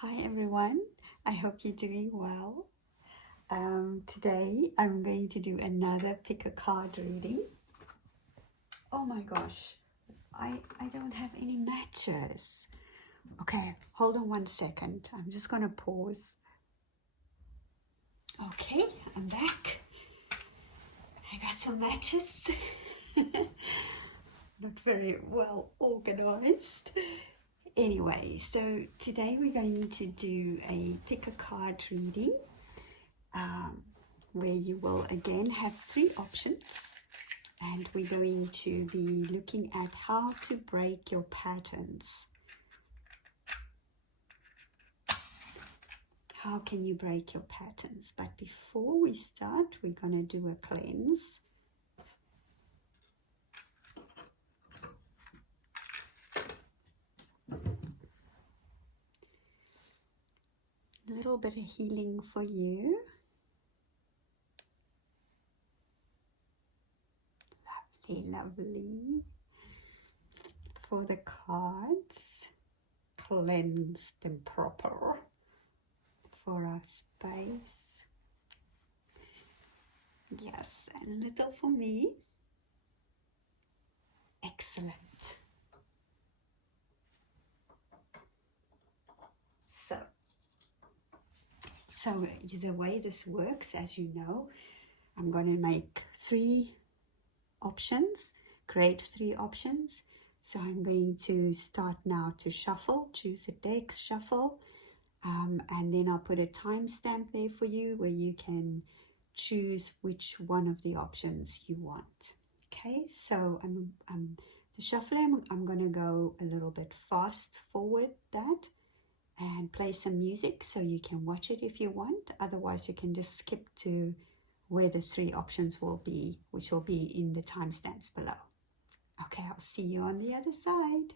Hi everyone, I hope you're doing well. Today I'm going to do another pick a card reading. Oh my gosh, I don't have any matches. Okay, hold on 1 second. I'm just going to pause. Okay, I'm back. I got some matches. Not very well organized. Anyway, so today we're going to do a pick a card reading where you will again have 3 options, and we're going to be looking at how to break your patterns. How can you break your patterns? But before we start, we're going to do a cleanse. A little bit of healing for you. Lovely, lovely. For the cards, cleanse them proper for our space. Yes, and a little for me. Excellent. So the way this works, as you know, I'm going to make 3 options, create 3 options. So I'm going to start now to shuffle, choose a deck, shuffle, and then I'll put a timestamp there for you where you can choose which one of the options you want. Okay, so the shuffling, I'm going to go a little bit fast forward that and play some music so you can watch it if you want. Otherwise, you can just skip to where the 3 options will be, which will be in the timestamps below. Okay, I'll see you on the other side.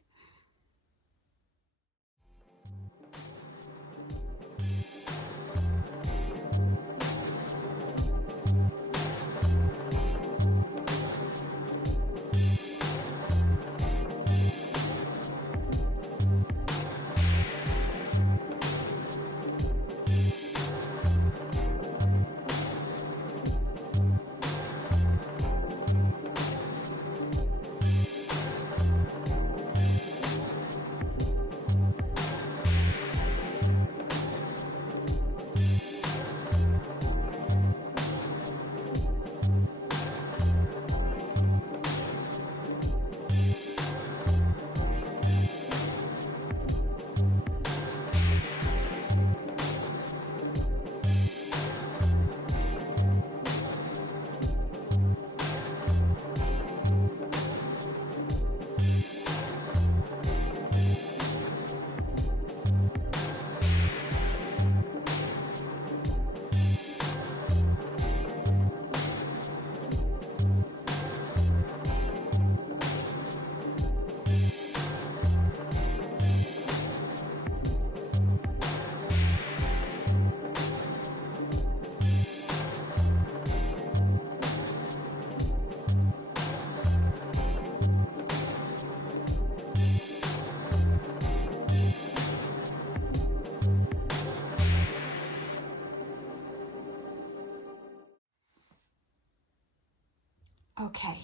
Okay,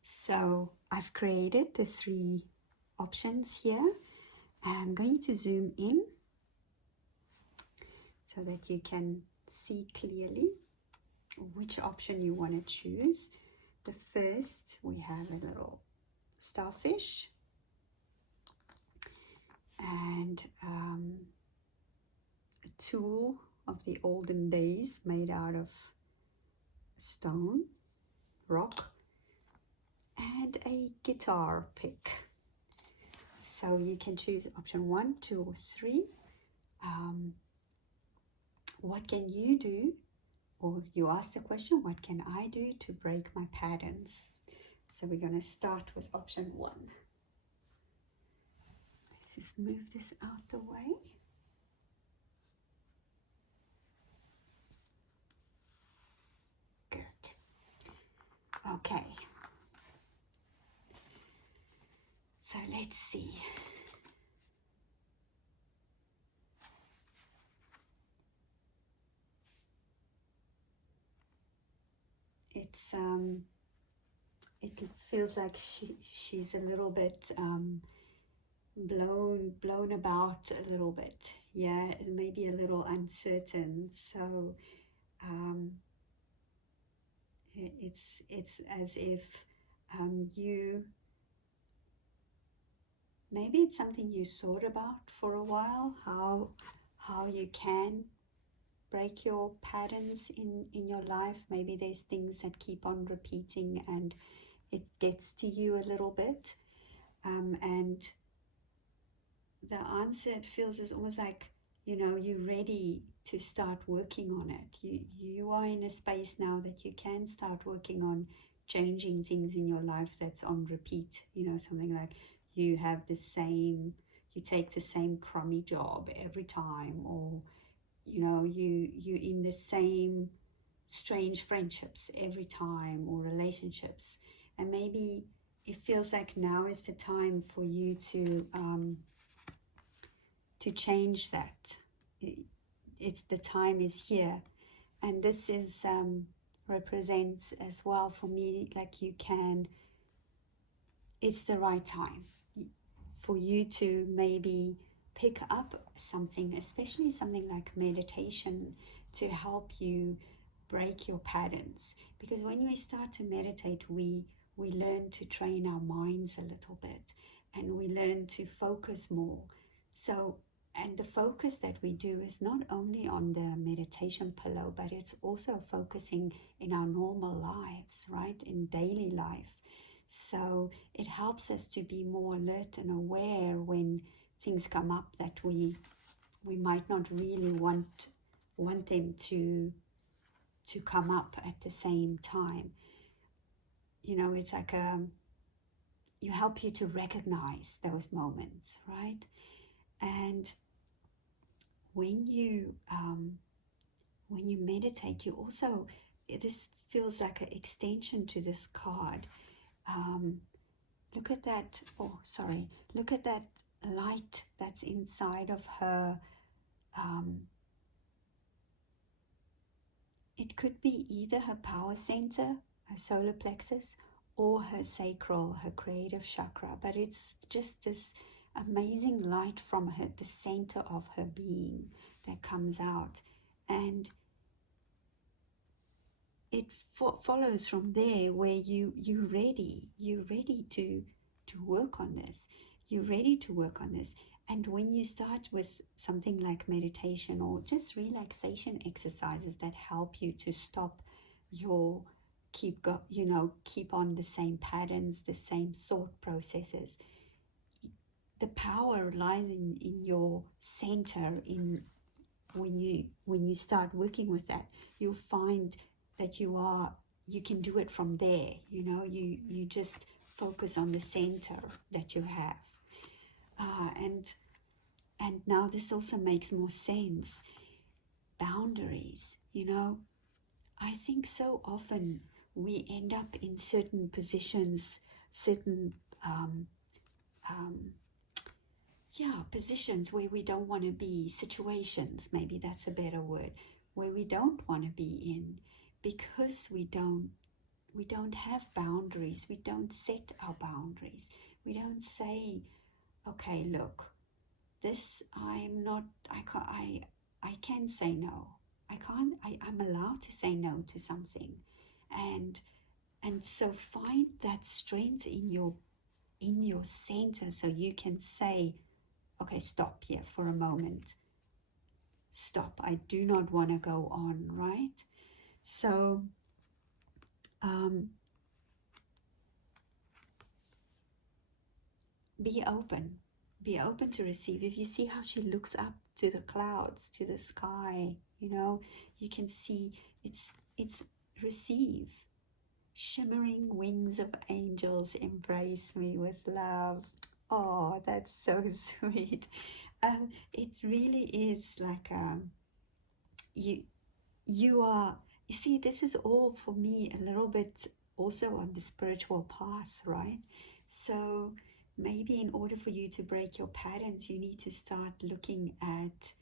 so I've created the 3 options here. I'm going to zoom in so that you can see clearly which option you want to choose. The first, we have a little starfish and a tool of the olden days made out of stone, rock, and a guitar pick. So you can choose option 1, 2, or 3. What can you do? Or you ask the question, what can I do to break my patterns? So we're going to start with option 1. Let's just move this out the way. Good. Okay. So let's see. like she's a little bit blown about a little bit, yeah, maybe a little uncertain. So it's as if you, maybe it's something you thought about for a while, how you can break your patterns in your life. Maybe there's things that keep on repeating and it gets to you a little bit, and the answer, it feels, is almost like, you're ready to start working on it. You are in a space now that you can start working on changing things in your life that's on repeat. Something like you take the same crummy job every time, or you in the same strange friendships every time, or relationships. And maybe it feels like now is the time for you to change that. It's the time is here. And this is represents as well for me, like it's the right time for you to maybe pick up something, especially something like meditation, to help you break your patterns. Because when we start to meditate, we learn to train our minds a little bit, and we learn to focus more. So, and the focus that we do is not only on the meditation pillow, but it's also focusing in our normal lives, right? In daily life. So it helps us to be more alert and aware when things come up that we might not really want them to come up at the same time. It's like you help you to recognize those moments, right? And when you meditate, you also, this feels like an extension to this card. Look at that. Look at that light that's inside of her. It could be either her power center, her solar plexus, or her sacral, her creative chakra. But it's just this amazing light from her, the center of her being, that comes out. And it follows from there, where you're ready to work on this. You're ready to work on this. And when you start with something like meditation or just relaxation exercises that help you to stop your keep on the same patterns, the same thought processes, the power lies in your center. When you start working with that, you'll find that you can do it from there. You just focus on the center that you have. And now this also makes more sense. Boundaries, I think so often we end up in certain positions, certain positions where we don't want to be, situations, maybe that's a better word, where we don't want to be in, because we don't have boundaries. We don't set our boundaries. We don't say, okay, look, this I can say no. I'm allowed to say no to something. And so find that strength in your center, so you can say, okay, stop here for a moment. Stop. I do not want to go on, right? So be open to receive. If you see how she looks up to the clouds, to the sky, you can see it's receive. Shimmering wings of angels embrace me with love. Oh, that's so sweet. It really is like you see, this is all for me a little bit also on the spiritual path, right? So maybe in order for you to break your patterns, you need to start looking at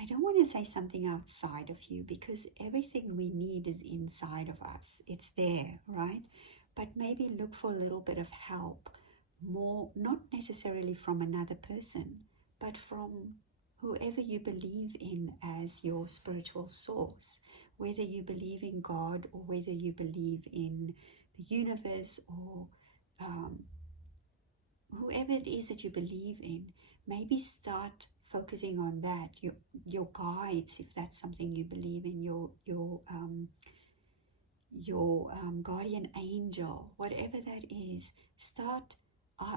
I don't want to say something outside of you, because everything we need is inside of us. It's there, right? But maybe look for a little bit of help, more, not necessarily from another person, but from whoever you believe in as your spiritual source, whether you believe in God or whether you believe in the universe, or whoever it is that you believe in. Maybe start focusing on that, your guides, if that's something you believe in, your guardian angel, whatever that is. Start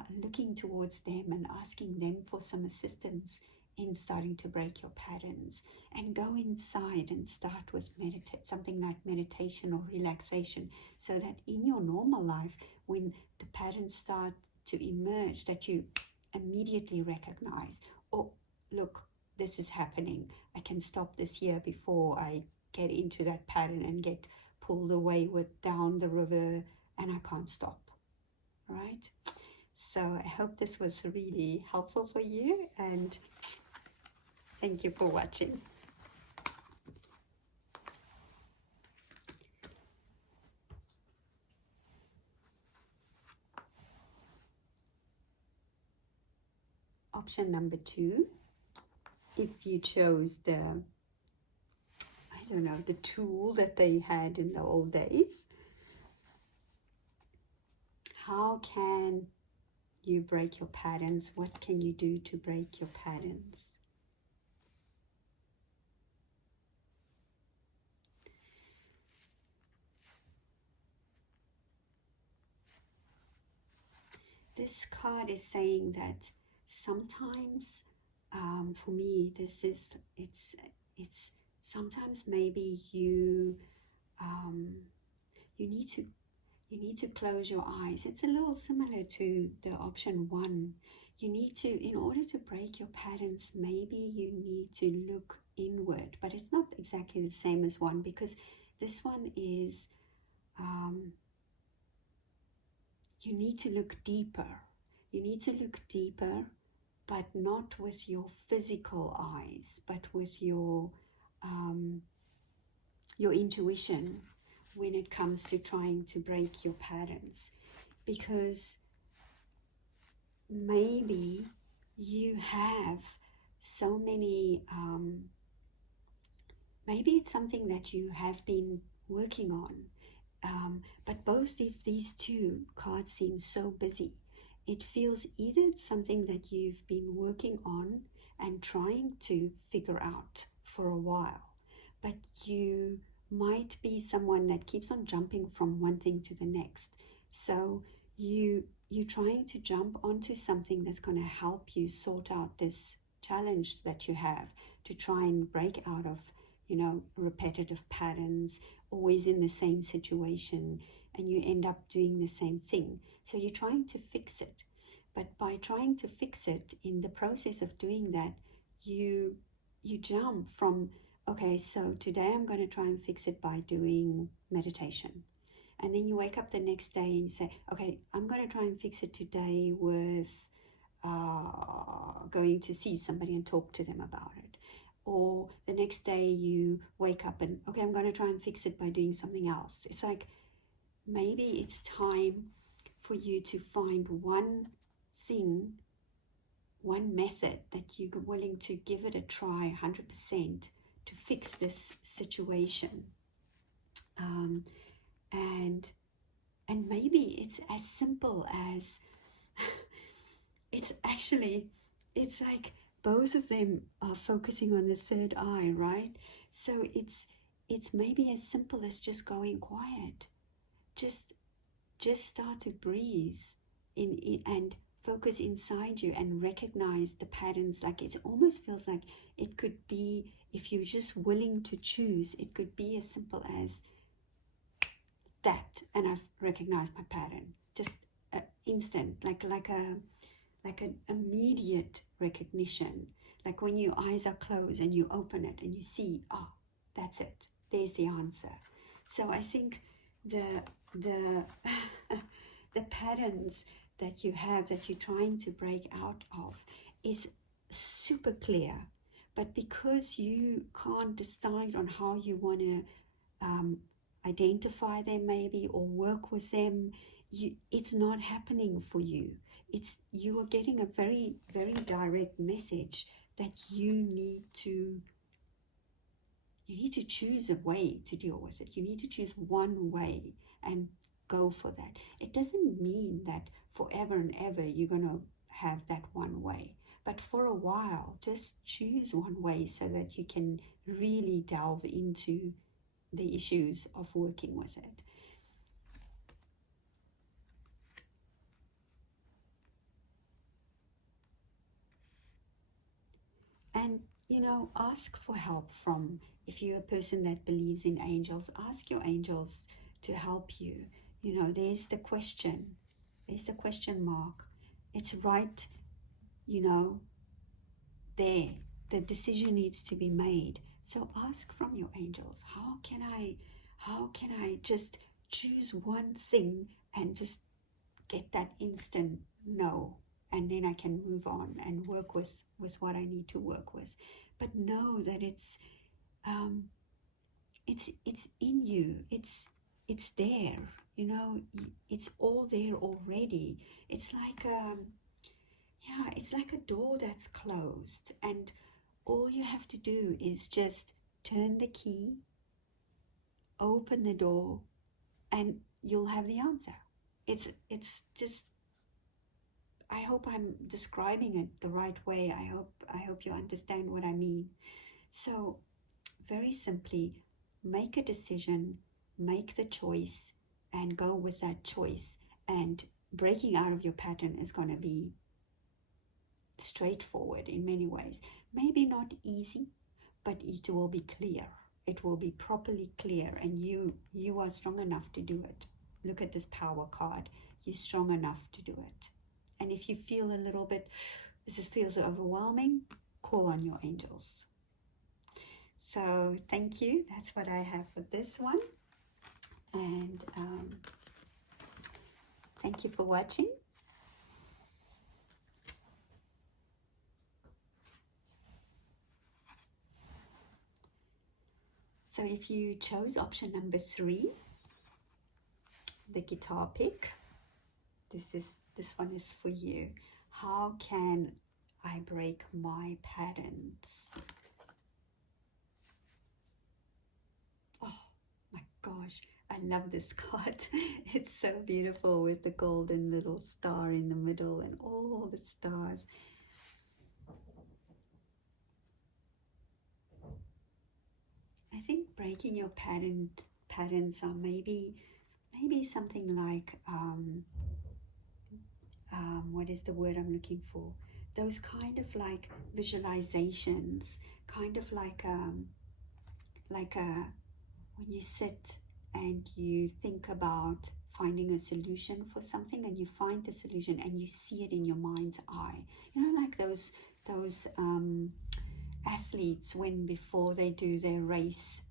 looking towards them and asking them for some assistance in starting to break your patterns, and go inside and start with something like meditation or relaxation, so that in your normal life, when the patterns start to emerge, that you immediately recognize, oh, look, this is happening. I can stop this here before I get into that pattern and get pulled away down the river, and I can't stop, right? So I hope this was really helpful for you, and thank you for watching. Option number 2, if you chose the tool that they had in the old days, how can you break your patterns? What can you do to break your patterns? This card is saying that sometimes, for me, it's sometimes maybe you need to close your eyes. It's a little similar to the option 1. You need to, in order to break your patterns, maybe you need to look inward, but it's not exactly the same as 1, because this one is you need to look deeper. You need to look deeper, but not with your physical eyes, but with your intuition when it comes to trying to break your patterns. Because maybe you have so many, maybe it's something that you have been working on. But both of these two cards seem so busy. It feels either it's something that you've been working on and trying to figure out for a while, but you might be someone that keeps on jumping from one thing to the next. So you're trying to jump onto something that's going to help you sort out this challenge that you have, to try and break out of repetitive patterns, always in the same situation, and you end up doing the same thing. So you're trying to fix it. But by trying to fix it, in the process of doing that, you jump from, okay, so today I'm going to try and fix it by doing meditation. And then you wake up the next day and you say, okay, I'm going to try and fix it today with going to see somebody and talk to them about it. Or the next day you wake up and, okay, I'm going to try and fix it by doing something else. It's like, maybe it's time for you to find one thing, one method that you're willing to give it a try 100% to fix this situation. And maybe it's as simple as, it's like both of them are focusing on the third eye, right? So it's maybe as simple as just going quiet. Just start to breathe in and focus inside you and recognize the patterns. Like, it almost feels like it could be, if you're just willing to choose, it could be as simple as that, and I've recognized my pattern. Just instant, like an immediate recognition, like when your eyes are closed and you open it and you see, oh, that's it, there's the answer. So I think the patterns that you have, that you're trying to break out of, is super clear, But because you can't decide on how you want to identify them maybe or work with them, it's not happening for you. You are getting a very, very direct message that you need to choose a way to deal with it. You need to choose one way and go for that. It doesn't mean that forever and ever you're going to have that one way. But for a while, just choose one way so that you can really delve into the issues of working with it. And, ask for help from, if you're a person that believes in angels, ask your angels to help you. There's the question mark. It's right, there. The decision needs to be made. So ask from your angels, how can I just choose one thing and just get that instant no, and then I can move on and work with what I need to work with. But know that it's in you. It's there. It's all there already. It's like it's like a door that's closed, and all you have to do is just turn the key, open the door, and you'll have the answer. It's just, I hope I'm describing it the right way. I hope you understand what I mean. So very simply, make a decision, make the choice, and go with that choice. And breaking out of your pattern is going to be straightforward in many ways. Maybe not easy, but it will be clear. It will be properly clear, and you are strong enough to do it. Look at this power card. You're strong enough to do it. And if you feel a little bit, this feels overwhelming, call on your angels. So thank you. That's what I have for this one. And thank you for watching. So if you chose option number 3, the guitar pick, this one is for you. How can I break my patterns? Oh my gosh, I love this card. It's so beautiful with the golden little star in the middle and all the stars. I think breaking your patterns are maybe something like what is the word I'm looking for? Those kind of like visualizations, kind of like when you sit and you think about finding a solution for something, and you find the solution and you see it in your mind's eye. Like those athletes, when before they do their race,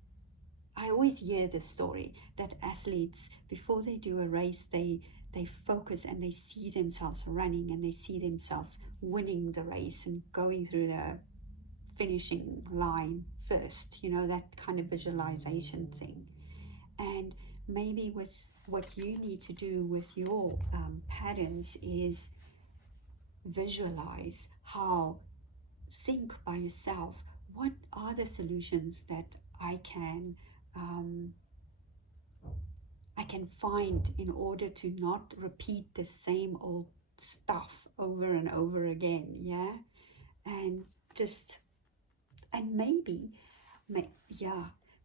I always hear the story that athletes, before they do a race, they focus and they see themselves running, and they see themselves winning the race and going through the finishing line first, that kind of visualization thing. And maybe with what you need to do with your patterns is visualize think by yourself, what are the solutions that I can find in order to not repeat the same old stuff over and over again, and maybe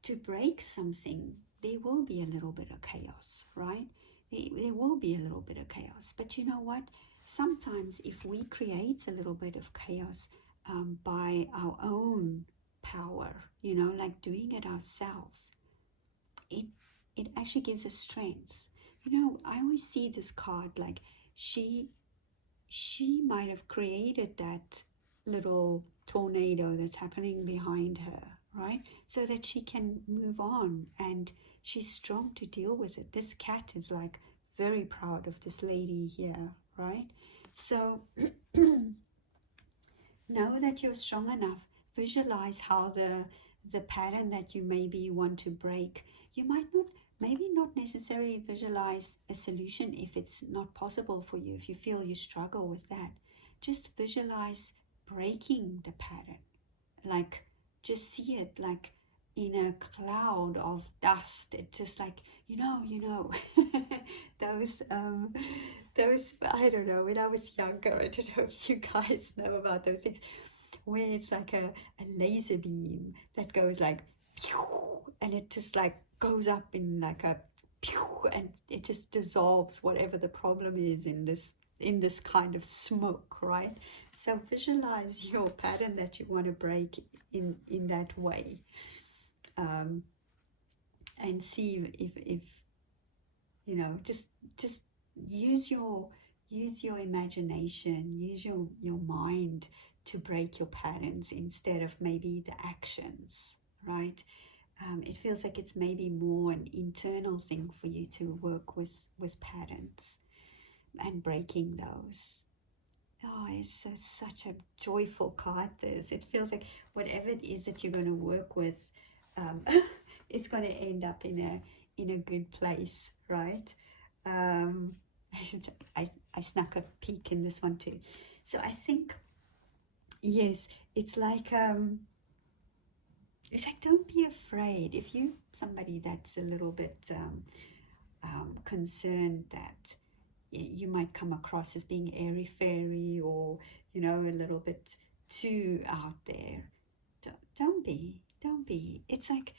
to break something, there will be a little bit of chaos, right? There will be a little bit of chaos, but you know what? Sometimes if we create a little bit of chaos by our own power, like doing it ourselves, it actually gives us strength. I always see this card like she might have created that little tornado that's happening behind her, right? So that she can move on, and she's strong to deal with it. This cat is like very proud of this lady here, right? So know that you're strong enough. visualize how the pattern that you maybe want to break. You might not, maybe not necessarily visualize a solution if it's not possible for you, if you feel you struggle with that. Just visualize breaking the pattern. Like, just see it like in a cloud of dust. It just like, those I don't know, when I was younger, I don't know if you guys know about those things, where it's like a laser beam that goes like pew, and it just like goes up in like a pew, and it just dissolves whatever the problem is in this kind of smoke, right? So visualize your pattern that you want to break in that way, and see if just use your imagination, use your mind to break your patterns instead of maybe the actions, right? It feels like it's maybe more an internal thing for you to work with patterns and breaking those. Oh, it's such a joyful card, this. It feels like whatever it is that you're going to work with, it's going to end up in a good place, right? I snuck a peek in this one too. So I think, yes, it's like don't be afraid. If you somebody that's a little bit concerned that you might come across as being airy-fairy, or a little bit too out there, don't be. It's like,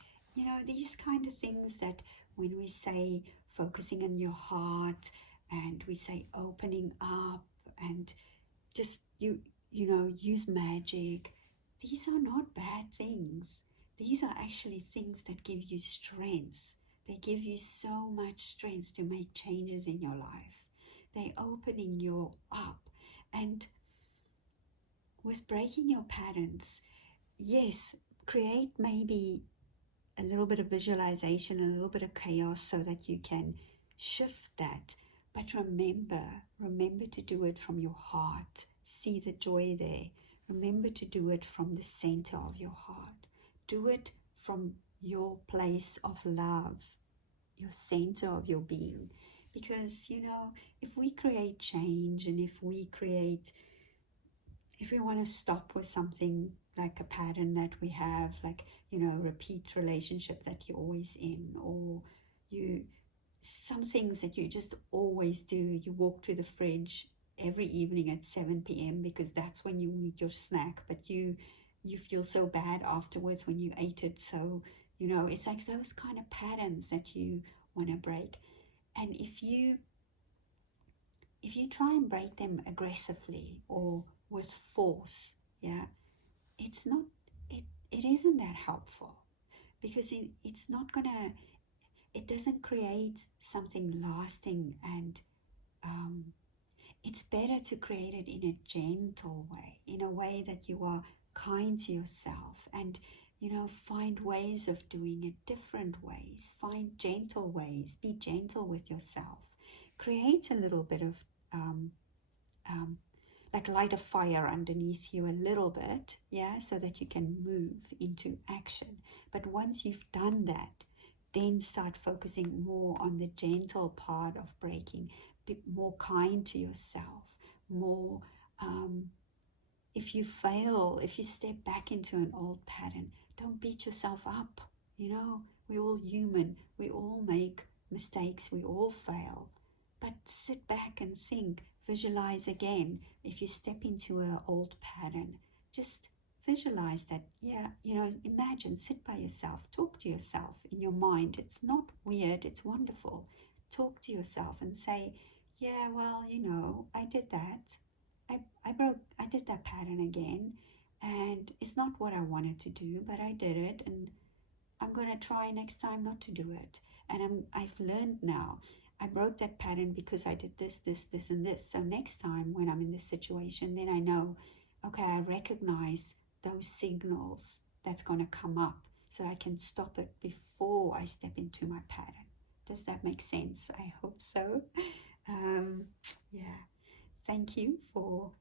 these kind of things that when we say focusing on your heart, and we say opening up, and just use magic, these are not bad things. These are actually things that give you strength. They give you so much strength to make changes in your life. They're opening you up. And with breaking your patterns, yes, create maybe a little bit of visualization, a little bit of chaos, so that you can shift that. But remember to do it from your heart. See the joy there. Remember to do it from the center of your heart. Do it from your place of love, your center of your being. Because, if we create change, and if we want to stop with something like a pattern that we have, like, repeat relationship that you're always in, or some things that you just always do. You walk to the fridge every evening at 7 p.m. because that's when you need your snack, but you feel so bad afterwards when you ate it. So, it's like those kind of patterns that you want to break. And if you try and break them aggressively or with force, it isn't that helpful, because it's not gonna, it doesn't create something lasting. And it's better to create it in a gentle way, in a way that you are kind to yourself, and find ways of doing it, different ways. Find gentle ways. Be gentle with yourself. Create a little bit of like light a fire underneath you a little bit, so that you can move into action. But once you've done that, then start focusing more on the gentle part of breaking. Be more kind to yourself, more if you fail, if you step back into an old pattern, don't beat yourself up. We're all human. We all make mistakes. We all fail. But sit back and think, visualize again. If you step into an old pattern, just visualize that. Imagine, sit by yourself, talk to yourself in your mind. It's not weird, it's wonderful. Talk to yourself and say, I did that. I did that pattern again, and it's not what I wanted to do, but I did it, and I'm going to try next time not to do it. And I've learned now. I broke that pattern because I did this, and this. So next time when I'm in this situation, then I know, okay, I recognize those signals that's going to come up, so I can stop it before I step into my pattern. Does that make sense? I hope so. Thank you for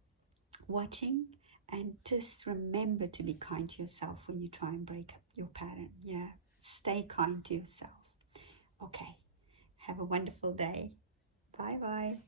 watching. And just remember to be kind to yourself when you try and break up your pattern. Yeah, stay kind to yourself. Okay, have a wonderful day. Bye-bye.